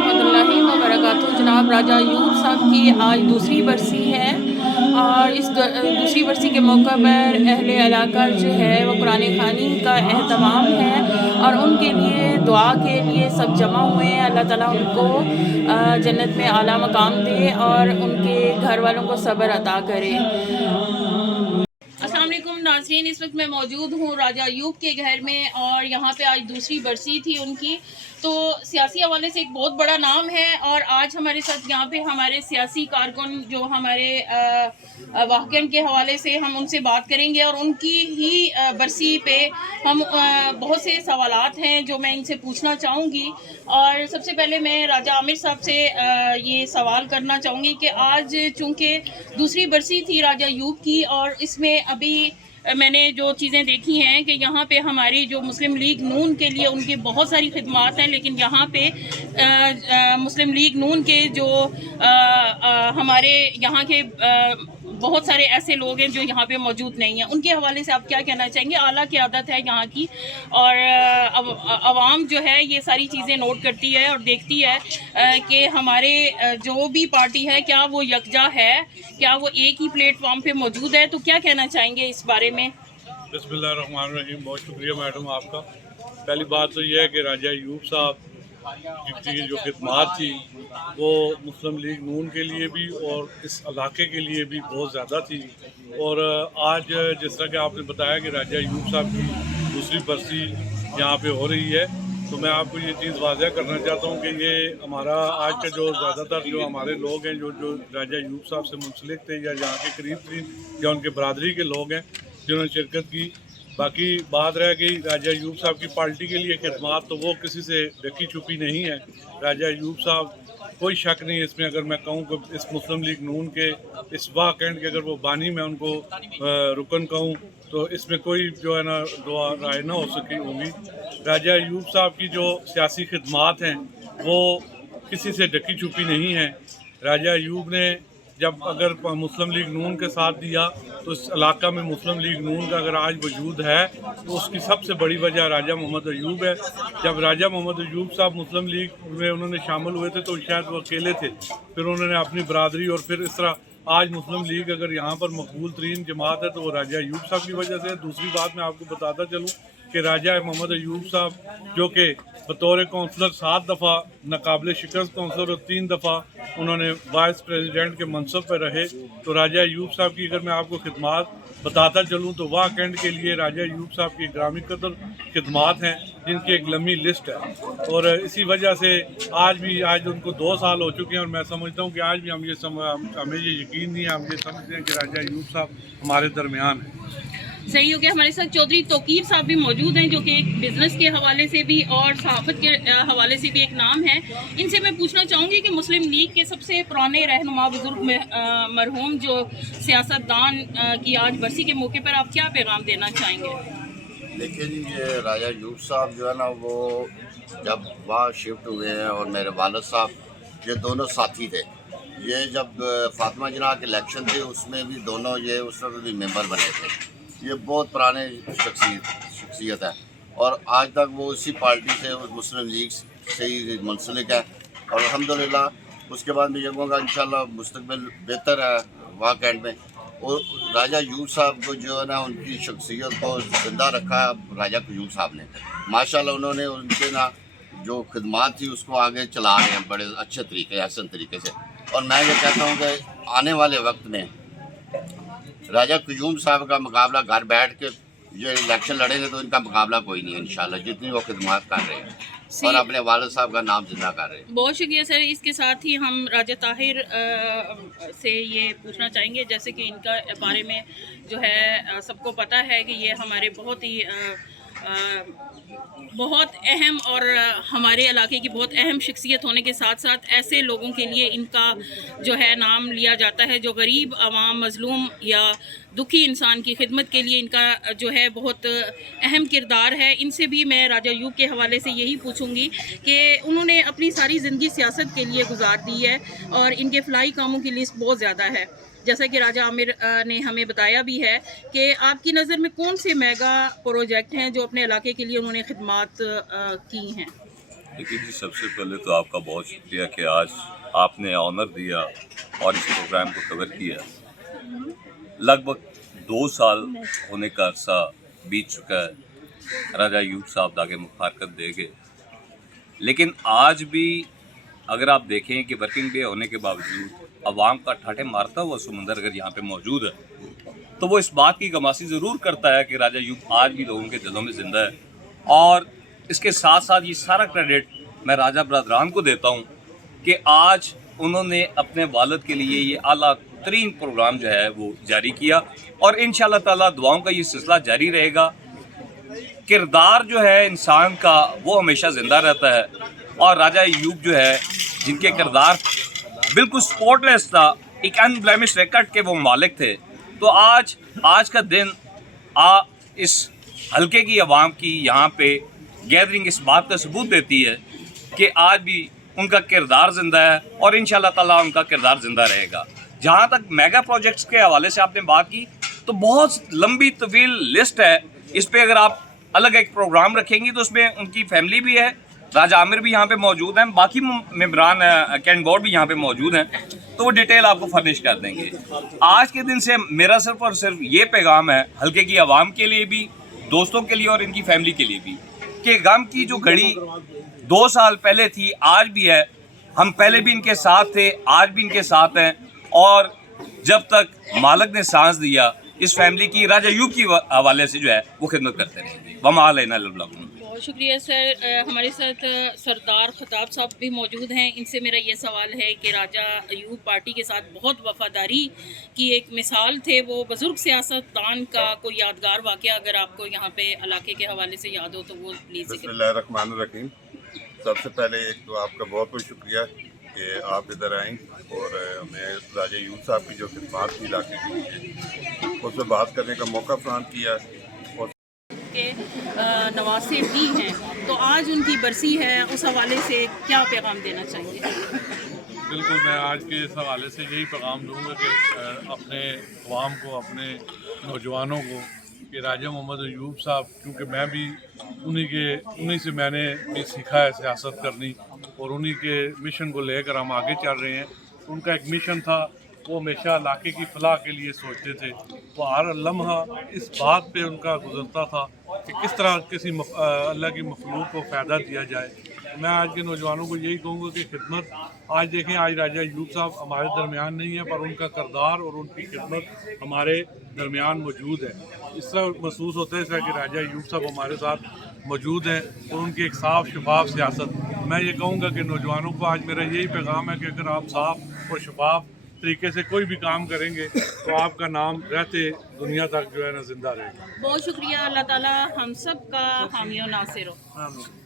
वरहमतुल्लाहि वबरकातुहू। जनाब राजा अय्यूब साहब की आज दूसरी बरसी है और इस दूसरी बरसी के मौका पर अहले इलाका जो है वो कुरान खानी का एहतमाम है और उनके लिए दुआ के लिए सब जमा हुए हैं। अल्लाह ताला उनको जन्नत में आला मकाम दे और उनके घर वालों को सब्र अता करे। अस्सलाम वालेकुम नाज़रीन, इस वक्त मैं मौजूद हूँ राजा अय्यूब के घर में और यहाँ पे आज दूसरी बरसी थी उनकी। तो सियासी हवाले से एक बहुत बड़ा नाम है और आज हमारे साथ यहाँ पे हमारे सियासी कारकुन जो हमारे वाक़िअन के हवाले से हम उनसे बात करेंगे और उनकी ही बरसी पे हम बहुत से सवालात हैं जो मैं इनसे पूछना चाहूँगी। और सबसे पहले मैं राजा आमिर साहब से ये सवाल करना चाहूँगी कि आज चूँकि दूसरी बरसी थी राजा अय्यूब की और इसमें अभी मैंने जो चीज़ें देखी हैं कि यहाँ पे हमारी जो मुस्लिम लीग नून के लिए उनकी बहुत सारी खिदमात हैं, लेकिन यहाँ पे मुस्लिम लीग नून के जो हमारे यहाँ के बहुत सारे ऐसे लोग हैं जो यहाँ पे मौजूद नहीं हैं। उनके हवाले से आप क्या कहना चाहेंगे? आला की आदत है यहाँ की और अवाम जो है ये सारी चीज़ें नोट करती है और देखती है कि हमारे जो भी पार्टी है क्या वो यकजा है, क्या वो एक ही प्लेटफॉर्म पे मौजूद है। तो क्या कहना चाहेंगे इस बारे में? बिस्मिल्लाहिर्रहमानिर्रहीम। बहुत शुक्रिया मैडम आपका। पहली बात तो यह है कि राजा अय्यूब साहब की जो खिदमात थी वो मुस्लिम लीग नून के लिए भी और इस इलाके के लिए भी बहुत ज़्यादा थी। और आज जिस तरह कि आपने बताया कि राजा अय्यूब साहब की दूसरी बरसी यहाँ पे हो रही है, तो मैं आपको ये चीज़ वाज़ह करना चाहता हूँ कि ये हमारा आज का जो ज़्यादातर जो हमारे लोग हैं जो राजा अय्यूब साहब से मुंसलिक थे या यहाँ के करीब करीब या उनके बरादरी के लोग हैं जिन्होंने शिरकत की। बाकी बात रह गई राजा अय्यूब साहब की पार्टी के लिए खिदमात, तो वो किसी से ढकी छुपी नहीं है। राजा अय्यूब साहब कोई शक नहीं है इसमें, अगर मैं कहूँ कि इस मुस्लिम लीग नून के इस वाक़ के अगर वो बानी मैं उनको रुकन कहूँ तो इसमें कोई जो है ना दुआ राय ना हो सकी होगी। राजा अय्यूब साहब की जो सियासी खिदमात हैं वो किसी से ढकी छुपी नहीं है। राजा अय्यूब ने जब अगर मुस्लिम लीग नून के साथ दिया तो इस इलाका में मुस्लिम लीग नून का अगर आज वजूद है तो उसकी सबसे बड़ी वजह राजा मोहम्मद अय्यूब है। जब राजा मोहम्मद अय्यूब साहब मुस्लिम लीग में उन्होंने शामिल हुए थे तो शायद वो अकेले थे, फिर उन्होंने अपनी बरादरी और फिर इस तरह आज मुस्लिम लीग अगर यहाँ पर मकबूल तरीन जमात है तो वो राजा अय्यूब साहब की वजह से। दूसरी बात मैं आपको बताता चलूँ कि राजा मोहम्मद अय्यूब साहब जो कि बतौर कौंसलर 7 दफ़ा नाकाबिल शिकस्त कौंसलर और 3 दफ़ा उन्होंने वाइस प्रेसिडेंट के मनसब पर रहे, तो राजा अय्यूब साहब की अगर मैं आपको खिदमात बताता चलूँ तो वाह कैंड के लिए राजा अय्यूब साहब की ग्रामी कदर खिदमात हैं जिनकी एक लंबी लिस्ट है। और इसी वजह से आज उनको 2 साल हो चुके हैं और मैं समझता हूँ कि आज भी हमें ये यकीन नहीं है, हम ये समझते हैं कि राजा अय्यूब साहब हमारे दरमियान हैं। सही हो गया। हमारे साथ चौधरी तौकीर साहब भी मौजूद हैं जो कि एक बिज़नेस के हवाले से भी और सहाफ़त के हवाले से भी एक नाम है। इनसे मैं पूछना चाहूँगी कि मुस्लिम लीग के सबसे पुराने रहनुमा बुज़ुर्ग मरहूम जो सियासतदान की आज बरसी के मौके पर आप क्या पैगाम देना चाहेंगे? देखिए जी, ये राजा अय्यूब साहब जो है ना वो जब वहाँ शिफ्ट हुए हैं और मेरे वालिद साहब ये दोनों साथी थे। ये जब फातिमा जिन्ना के इलेक्शन थे उसमें भी दोनों ये उस वक्त भी मेंबर बने थे। ये बहुत पुराने शख्सियत है और आज तक वो उसी पार्टी से उस मुस्लिम लीग से ही मुंसलिक है और अल्हम्दुलिल्लाह उसके बाद मैं ये कहूँगा इंशाल्लाह मुस्तकबिल बेहतर है वाक़ एंड में। और राजा अय्यूब साहब को जो है ना उनकी शख्सियत को ज़िंदा रखा है राजा अय्यूब साहब ने माशाल्लाह। उन्होंने उनके ना जो खिदमात थी उसको आगे चला रहे हैं बड़े अच्छे तरीके हसन तरीके से। और मैं ये कहता हूँ कि आने वाले वक्त में राजा अय्यूब साहब का मुकाबला घर बैठ के ये इलेक्शन लड़ेंगे तो इनका मुकाबला कोई नहीं है इंशाल्लाह, जितनी वो खिदमत कर रहे हैं और अपने वालिद साहब का नाम जिंदा कर रहे हैं। बहुत शुक्रिया सर। इसके साथ ही हम राजा ताहिर से ये पूछना चाहेंगे, जैसे कि इनका बारे में जो है सबको पता है कि ये हमारे बहुत अहम और हमारे इलाके की बहुत अहम शख्सियत होने के साथ साथ ऐसे लोगों के लिए इनका जो है नाम लिया जाता है जो गरीब आवाम मज़लूम या दुखी इंसान की खिदमत के लिए इनका जो है बहुत अहम किरदार है। इनसे भी मैं राजा अय्यूब के हवाले से यही पूछूंगी कि उन्होंने अपनी सारी ज़िंदगी सियासत के लिए गुजार दी है और इनके फलाई कामों की लिस्ट बहुत ज़्यादा है। जैसा कि राजा आमिर ने हमें बताया भी है कि आपकी नज़र में कौन से मेगा प्रोजेक्ट हैं जो अपने इलाके के लिए उन्होंने खिदमात की हैं? देखिए जी, सबसे पहले तो आपका बहुत शुक्रिया कि आज आपने ऑनर दिया और इस प्रोग्राम को कवर किया। लगभग 2 साल होने का अरसा बीत चुका है, राजा अयूब साहब दागे मुबारकत दे गए, लेकिन आज भी अगर आप देखें कि वर्किंग डे होने के बावजूद अवाम का ठाठे मारता हुआ समुंदर अगर यहाँ पे मौजूद है तो वो इस बात की गमासी ज़रूर करता है कि राजा अयूब आज भी लोगों के दिलों में ज़िंदा है। और इसके साथ साथ ये सारा क्रेडिट मैं राजा बरदरान को देता हूँ कि आज उन्होंने अपने वालिद के लिए ये आला तरीन प्रोग्राम जो है वो जारी किया और इंशाअल्लाह ताला दुआओं का ये सिलसिला जारी रहेगा। किरदार जो है इंसान का वो हमेशा ज़िंदा रहता है और राजा अयूब जो है जिनके किरदार बिल्कुल स्पॉटलेस था, एक अनब्लेमिश रिकॉर्ड के वो मालिक थे, तो आज का दिन इस हल्के की आवाम की यहाँ पे गैदरिंग इस बात का सबूत देती है कि आज भी उनका किरदार ज़िंदा है और इंशाअल्लाह ताला उनका किरदार ज़िंदा रहेगा। जहाँ तक मेगा प्रोजेक्ट्स के हवाले से आपने बात की तो बहुत लंबी तवील लिस्ट है, इस पे अगर आप अलग एक प्रोग्राम रखेंगी तो उसमें उनकी फैमिली भी है, राजा आमिर भी यहाँ पे मौजूद हैं, बाकी मेम्बरान कैंट बोर्ड भी यहाँ पे मौजूद हैं, तो वो डिटेल आपको फर्निश कर देंगे। आज के दिन से मेरा सिर्फ और सिर्फ ये पैगाम है हल्के की आवाम के लिए भी, दोस्तों के लिए और इनकी फैमिली के लिए भी, कि गम की जो घड़ी 2 साल पहले थी आज भी है। हम पहले भी इनके साथ थे, आज भी इनके साथ हैं और जब तक मालिक ने सांस दिया इस फैमिली की राजा अयूब की हवाले से जो है वो खिदमत करते रहेंगे। वमा अलैना इल्लल बलाग। बहुत शुक्रिया सर। हमारे साथ सरदार खताब साहब भी मौजूद हैं। इनसे मेरा ये सवाल है कि राजा अयूब पार्टी के साथ बहुत वफादारी की एक मिसाल थे, वो बुज़ुर्ग सियासतदान का कोई यादगार वाक़या अगर आपको यहाँ पे इलाके के हवाले से याद हो तो वो प्लीज़। बिस्मिल्लाहिर्रहमानिर्रहीम। सबसे पहले एक तो आपका बहुत बहुत शुक्रिया कि आप इधर आएँ और हमें राजा अयूब साहब की जो खिदमत की इलाके के लिए उस पर बात करने का मौका फराहम किया। के नवासे भी हैं, तो आज उनकी बरसी है, उस हवाले से क्या पैगाम देना चाहिए? बिल्कुल, मैं आज के इस हवाले से यही पैगाम दूंगा कि अपने अवाम को, अपने नौजवानों को, कि राजा मोहम्मद अयूब साहब, क्योंकि मैं भी उन्हीं से मैंने भी सीखा है सियासत करनी और उन्हीं के मिशन को लेकर हम आगे चल रहे हैं। उनका एक मिशन था, वो हमेशा इलाके की फलाह के लिए सोचते थे, वो हर लम्हा इस बात पे उनका गुजरता था कि किस तरह किसी अल्लाह की मखलूक को फ़ायदा दिया जाए। मैं आज के नौजवानों को यही कहूँगा कि खिदमत, आज देखें आज राजा अयूब साहब हमारे दरमियान नहीं है पर उनका किरदार और उनकी खिदमत हमारे दरमियान मौजूद है। इस तरह महसूस होता है कि राजा अयूब साहब हमारे साथ मौजूद हैं और उनकी एक साफ़ शफाफ सियासत। मैं ये कहूँगा कि नौजवानों को आज मेरा यही पैगाम है कि अगर आप साफ़ और शफाफ तरीके से कोई भी काम करेंगे तो आपका नाम रहते दुनिया तक जो है ना जिंदा रहेगा। बहुत शुक्रिया। अल्लाह ताला हम सब का हामी और नासिर हो। आमीन।